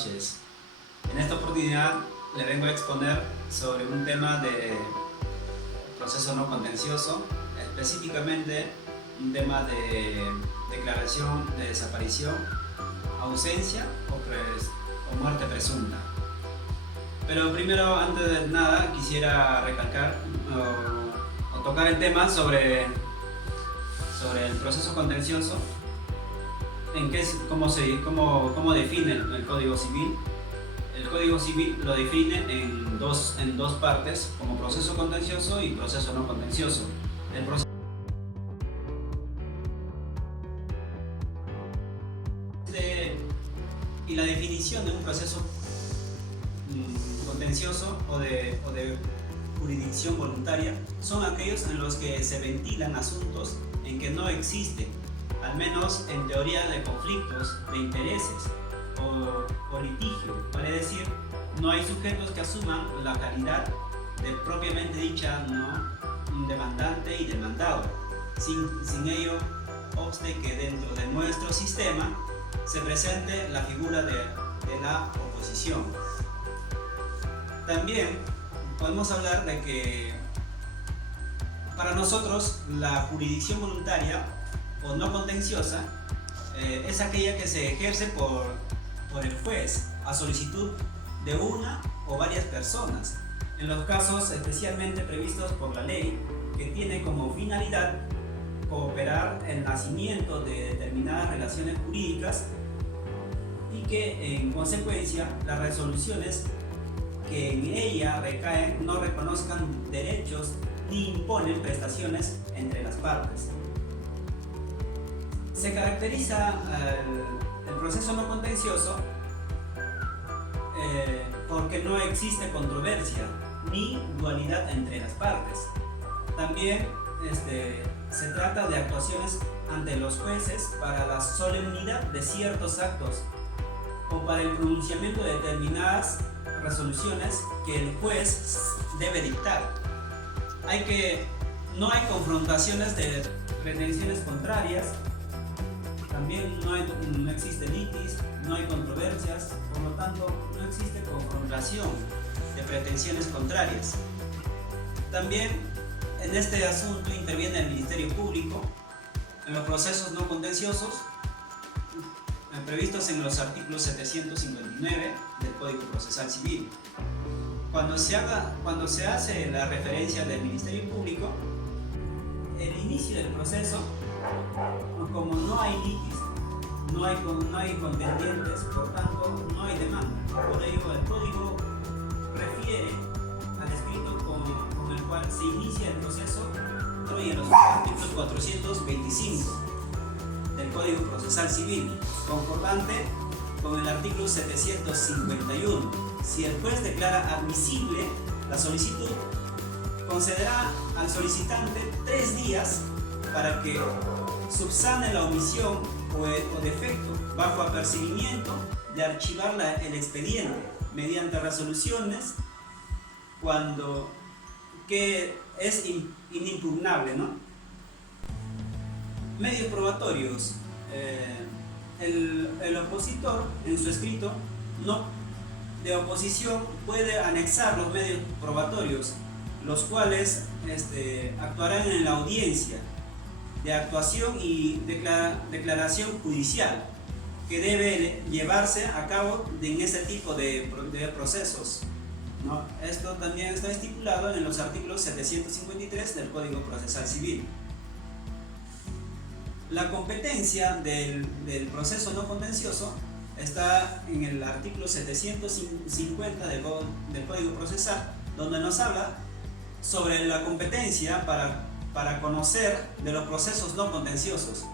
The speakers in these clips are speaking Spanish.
noches. En esta oportunidad le vengo a exponer sobre un tema de proceso no contencioso, específicamente un tema de declaración de desaparición, ausencia o muerte presunta. Pero primero, antes de nada, quisiera recalcar o tocar el tema sobre el proceso contencioso, cómo define el Código Civil. El Código Civil lo define en dos partes, como proceso contencioso y proceso no contencioso. Y la definición de un proceso contencioso o de jurisdicción voluntaria son aquellos en los que se ventilan asuntos en que no existen, al menos en teoría, de conflictos de intereses o litigio. Vale decir, no hay sujetos que asuman la calidad de propiamente dicha, ¿no?, demandante y demandado. Sin ello, obste que dentro de nuestro sistema se presente la figura de la oposición. También podemos hablar de que para nosotros la jurisdicción voluntaria o no contenciosa es aquella que se ejerce por el juez a solicitud de una o varias personas, en los casos especialmente previstos por la ley, que tiene como finalidad cooperar el nacimiento de determinadas relaciones jurídicas y que en consecuencia las resoluciones que en ella recaen no reconozcan derechos ni imponen prestaciones entre las partes. Se caracteriza el proceso no contencioso porque no existe controversia ni dualidad entre las partes. También se trata de actuaciones ante los jueces para la solemnidad de ciertos actos o para el pronunciamiento de determinadas resoluciones que el juez debe dictar. No hay confrontaciones de pretensiones contrarias, también no existe litis, no hay controversias, por lo tanto no existe confrontación de pretensiones contrarias. También en este asunto interviene el Ministerio Público en los procesos no contenciosos previstos en los artículos 759 del Código Procesal Civil. Cuando se hace la referencia del Ministerio Público, el inicio del proceso, como no hay litis, no hay contendientes, por tanto no hay demanda. Por ello el Código refiere al escrito con el cual se inicia el proceso, y en los artículos 425 del Código Procesal Civil, concordante con el artículo 751. Si el juez declara admisible la solicitud, concederá al solicitante 3 días para que subsane la omisión o defecto, bajo apercibimiento de archivar el expediente mediante resoluciones que es inimpugnable, ¿no? Medios probatorios. El opositor en su escrito de oposición puede anexar los medios probatorios, los cuales actuarán en la audiencia de actuación y declaración judicial que debe llevarse a cabo en este tipo de procesos, ¿no? Esto también está estipulado en los artículos 753 del Código Procesal Civil. La competencia del proceso no contencioso está en el artículo 750 del Código Procesal, donde nos habla sobre la competencia para conocer de los procesos no contenciosos,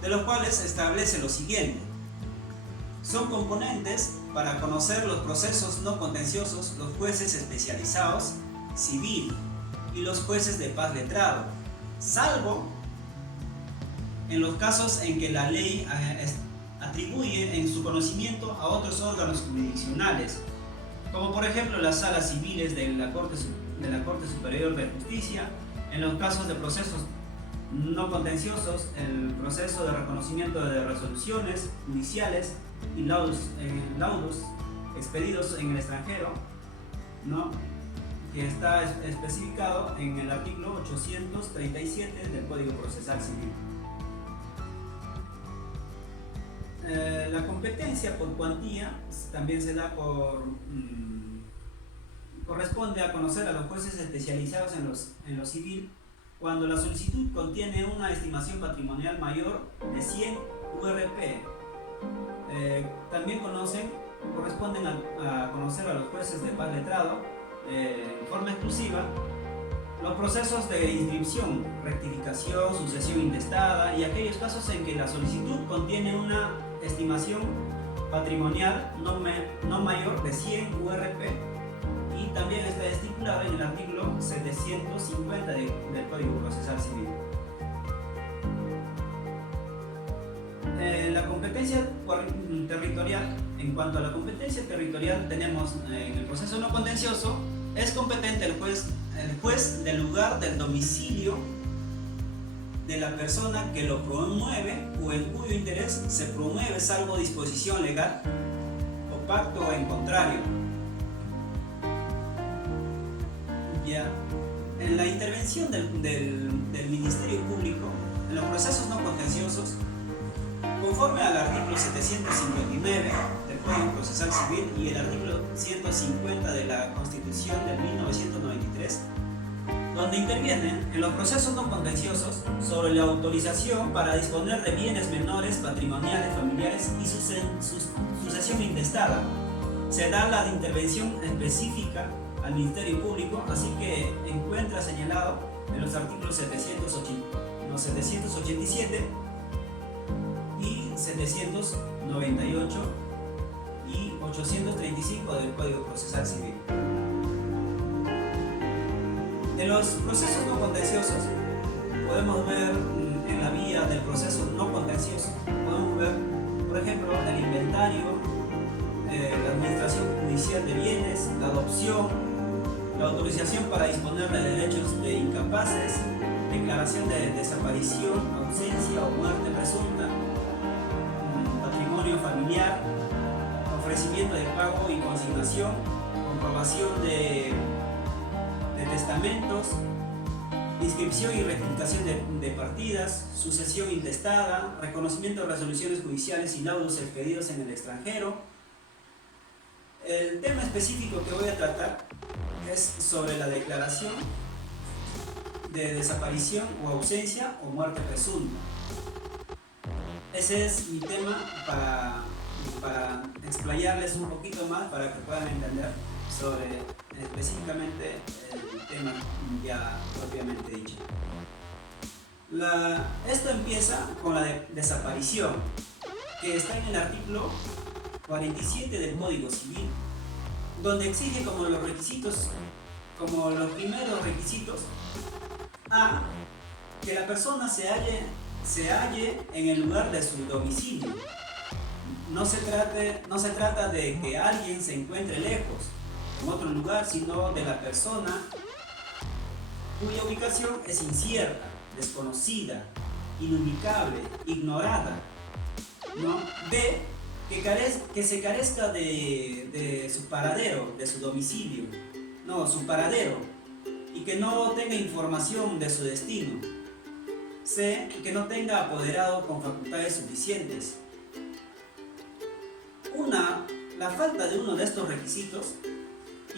de los cuales establece lo siguiente. Son componentes para conocer los procesos no contenciosos los jueces especializados civil y los jueces de paz letrado, salvo en los casos en que la ley atribuye en su conocimiento a otros órganos jurisdiccionales, como por ejemplo las salas civiles de la Corte Superior de Justicia, en los casos de procesos no contenciosos, el proceso de reconocimiento de resoluciones judiciales y laudos expedidos en el extranjero, ¿no? Que está especificado en el artículo 837 del Código Procesal Civil. La competencia por cuantía también se da corresponde a conocer a los jueces especializados en lo civil cuando la solicitud contiene una estimación patrimonial mayor de 100 URP. También corresponden a conocer a los jueces de paz letrado en forma exclusiva los procesos de inscripción, rectificación, sucesión intestada y aquellos casos en que la solicitud contiene una estimación patrimonial no mayor de 100 URP, y también está estipulado en el artículo 750 del Código Procesal Civil. La competencia territorial. En cuanto a la competencia territorial, tenemos en el proceso no contencioso, es competente el juez del lugar del domicilio de la persona que lo promueve o en cuyo interés se promueve salvo disposición legal o pacto en contrario. Ya. En la intervención del Ministerio Público en los procesos no contenciosos, conforme al artículo 759 del Código Procesal Civil y el artículo 150 de la Constitución de 1993, donde intervienen en los procesos no contenciosos sobre la autorización para disponer de bienes menores, patrimoniales, familiares y sucesión intestada, se da la intervención específica al Ministerio Público, así que encuentra señalado en los artículos 787 y 798 y 835 del Código Procesal Civil. En los procesos no contenciosos podemos ver en la vía del proceso no contencioso, podemos ver, por ejemplo, el inventario, la administración judicial de bienes, la adopción, la autorización para disponer de derechos de incapaces, declaración de desaparición, ausencia o muerte presunta, patrimonio familiar, ofrecimiento de pago y consignación, comprobación de testamentos, inscripción y rectificación de partidas, sucesión intestada, reconocimiento de resoluciones judiciales y laudos expedidos en el extranjero. El tema específico que voy a tratar es sobre la declaración de desaparición o ausencia o muerte presunta. Ese es mi tema para explayarles un poquito más para que puedan entender sobre específicamente el tema ya propiamente dicho. Esto empieza con la desaparición, que está en el artículo 47 del Código Civil, donde exige como los primeros requisitos a que la persona se halle en el lugar de su domicilio. No se trata de que alguien se encuentre lejos, en otro lugar, sino de la persona cuya ubicación es incierta, desconocida, inubicable, ignorada, ¿no? Que se carezca de su paradero, de su domicilio, no, su paradero, y que no tenga información de su destino. C, que no tenga apoderado con facultades suficientes. La falta de uno de estos requisitos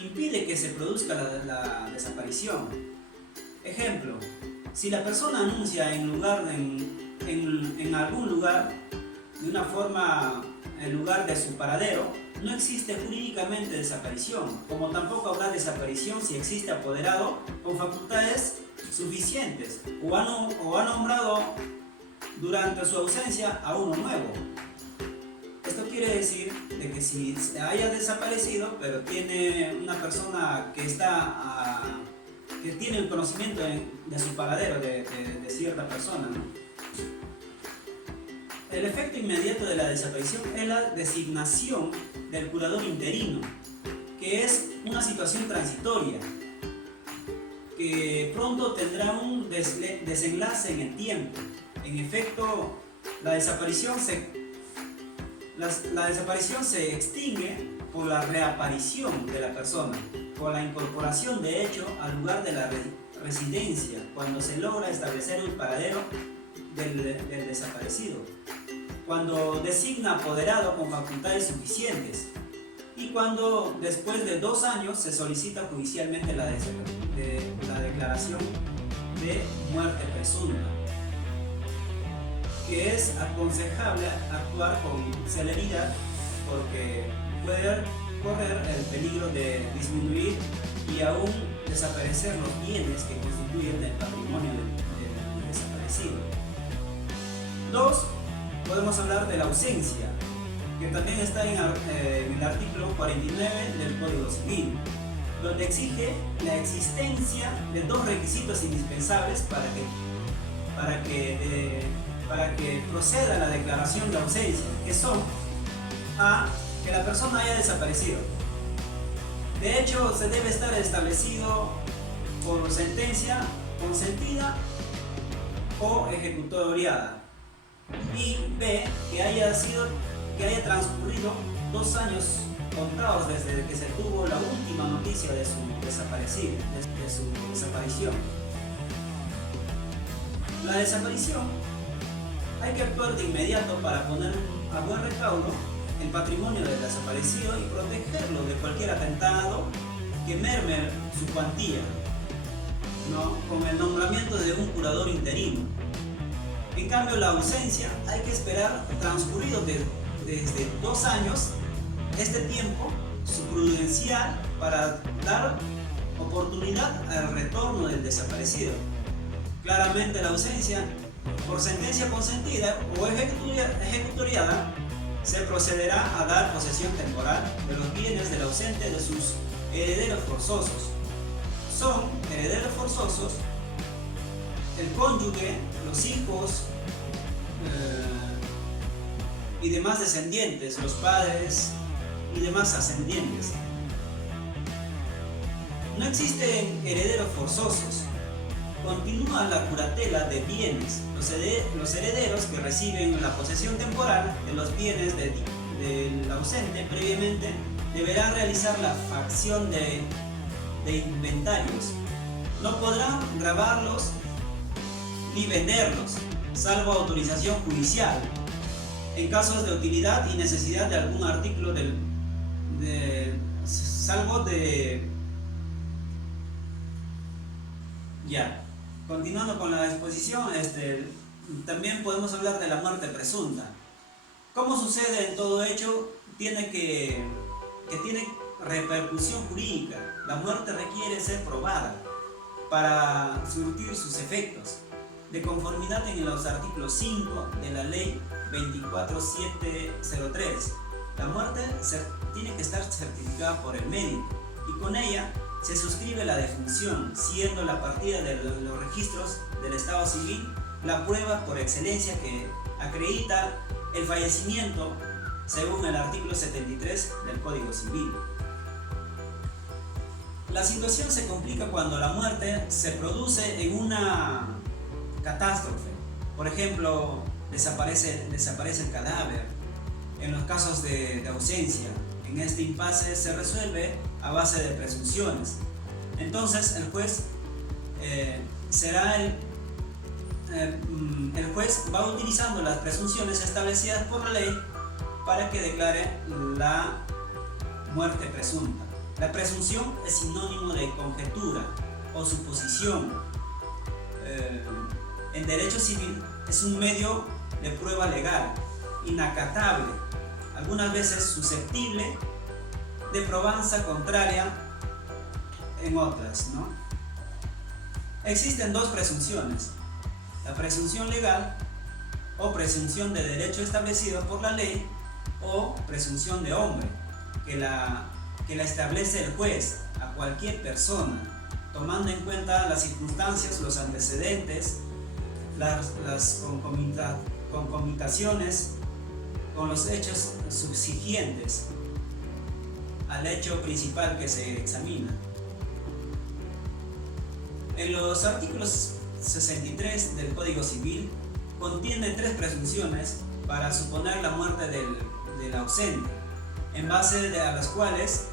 impide que se produzca la desaparición. Ejemplo, si la persona anuncia en algún lugar, de una forma, el lugar de su paradero, no existe jurídicamente desaparición, como tampoco habrá desaparición si existe apoderado con facultades suficientes o ha nombrado durante su ausencia a uno nuevo. Esto quiere decir de que si se haya desaparecido, pero tiene una persona que tiene el conocimiento de su paradero, de cierta persona, ¿no? El efecto inmediato de la desaparición es la designación del curador interino, que es una situación transitoria. que pronto tendrá un desenlace en el tiempo. En efecto, la desaparición se extingue por la reaparición de la persona, por la incorporación de hecho al lugar de la residencia, cuando se logra establecer el paradero del desaparecido, cuando designa apoderado con facultades suficientes y cuando después de 2 años se solicita judicialmente la declaración de muerte presunta, que es aconsejable actuar con celeridad porque puede correr el peligro de disminuir y aún desaparecer los bienes que constituyen el patrimonio del desaparecido. 2. Podemos hablar de la ausencia, que también está en el artículo 49 del Código Civil, donde exige la existencia de 2 requisitos indispensables para que proceda la declaración de ausencia, que son: a. que la persona haya desaparecido. De hecho, se debe estar establecido por sentencia consentida o ejecutoriada. Y B. que haya transcurrido 2 años contados desde que se tuvo la última noticia de su desaparición. La desaparición, hay que actuar de inmediato para poner a buen recaudo el patrimonio del desaparecido y protegerlo de cualquier atentado que merme su cuantía, ¿no? Con el nombramiento de un curador interino. En cambio, la ausencia hay que esperar transcurrido desde 2 años, este tiempo prudencial para dar oportunidad al retorno del desaparecido. Claramente, la ausencia, por sentencia consentida o ejecutoriada, se procederá a dar posesión temporal de los bienes del ausente de sus herederos forzosos. Son herederos forzosos el cónyuge, los hijos y demás descendientes, los padres y demás ascendientes. No existen herederos forzosos. Continúa la curatela de bienes. Los herederos que reciben la posesión temporal de los bienes del ausente previamente deberán realizar la facción de inventarios. No podrán grabarlos ni venderlos, salvo autorización judicial, en casos de utilidad y necesidad de algún artículo Continuando con la exposición, también podemos hablar de la muerte presunta. ¿Cómo sucede en todo hecho? Tiene repercusión jurídica. La muerte requiere ser probada para surtir sus efectos, de conformidad en los artículos 5 de la Ley 24703. La muerte tiene que estar certificada por el médico y con ella se suscribe la defunción, siendo la partida de los registros del Estado Civil la prueba por excelencia que acredita el fallecimiento según el artículo 73 del Código Civil. La situación se complica cuando la muerte se produce en una catástrofe. Por ejemplo, desaparece el cadáver. En los casos de ausencia, en este impasse se resuelve a base de presunciones. Entonces el juez va utilizando las presunciones establecidas por la ley para que declare la muerte presunta. La presunción es sinónimo de conjetura o suposición. En derecho civil es un medio de prueba legal, inacatable, algunas veces susceptible de probanza contraria en otras, ¿no? Existen 2 presunciones: la presunción legal o presunción de derecho establecido por la ley, o presunción de hombre, que la establece el juez a cualquier persona, tomando en cuenta las circunstancias, los antecedentes, las concomitaciones con los hechos subsiguientes al hecho principal que se examina. En los artículos 63 del Código Civil contiene 3 presunciones para suponer la muerte del ausente, en base a las cuales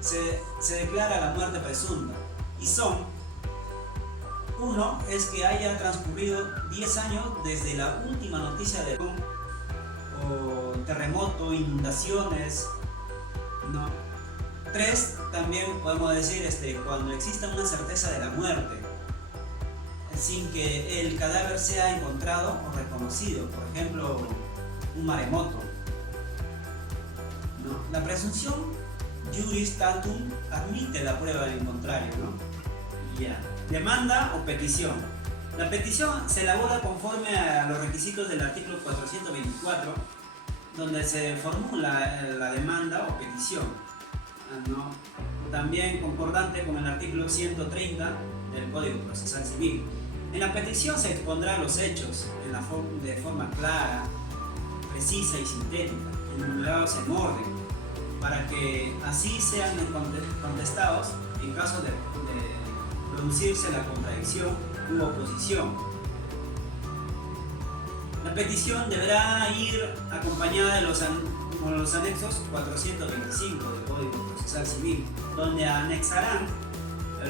se declara la muerte presunta, y son: 1 es que haya transcurrido 10 años desde la última noticia de o terremoto, inundaciones, ¿no? 3, también podemos decir cuando exista una certeza de la muerte, sin que el cadáver sea encontrado o reconocido, por ejemplo, un maremoto, ¿no? La presunción juris tantum admite la prueba del contrario, ¿no? Ya. Demanda o petición. La petición se elabora conforme a los requisitos del artículo 424, donde se formula la demanda o petición, ¿no? También concordante con el artículo 130 del Código Procesal Civil. En la petición se expondrán los hechos de forma clara, precisa y sintética, enumerados en orden, para que así sean contestados en caso de producirse la contradicción u oposición. La petición deberá ir acompañada de los anexos 425 del Código Procesal Civil, donde anexarán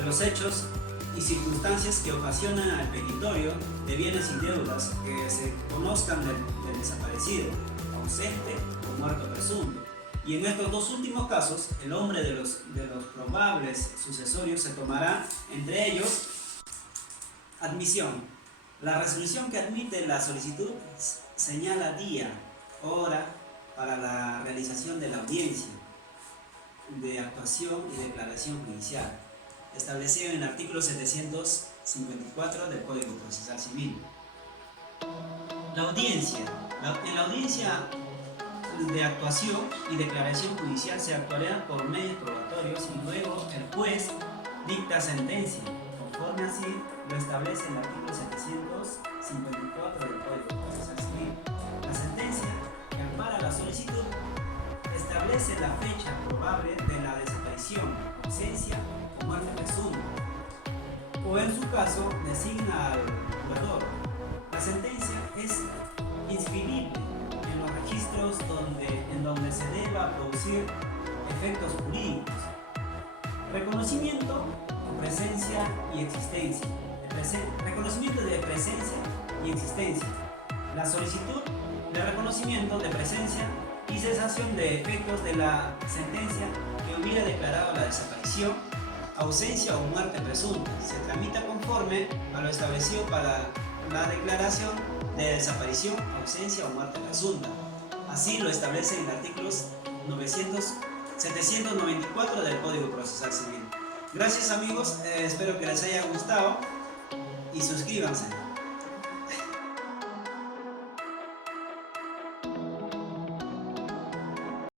los hechos y circunstancias que ocasionan al petitorio de bienes y deudas que se conozcan del desaparecido, ausente o muerto presunto. Y en estos 2 últimos casos, el nombre de los probables sucesorios se tomará, entre ellos: admisión. La resolución que admite la solicitud señala día, hora para la realización de la audiencia de actuación y declaración judicial, establecido en el artículo 754 del Código Procesal Civil. La audiencia. En la audiencia de actuación y declaración judicial se actuará por medios probatorios y luego el juez dicta sentencia, conforme así lo establece el artículo 754 del Código Procesal Civil. La sentencia que ampara la solicitud establece la fecha probable de la desaparición, ausencia o muerte presunta, o en su caso designa al jugador. La sentencia es inscribible en los registros en donde se deba producir efectos jurídicos. Reconocimiento, presencia y existencia. Reconocimiento de presencia y existencia. La solicitud de reconocimiento de presencia y cesación de efectos de la sentencia que hubiera declarado la desaparición, ausencia o muerte presunta se tramita conforme a lo establecido para la declaración de desaparición, ausencia o muerte presunta. Así lo establece el artículo 794 del Código Procesal Civil. Gracias amigos, espero que les haya gustado y suscríbanse.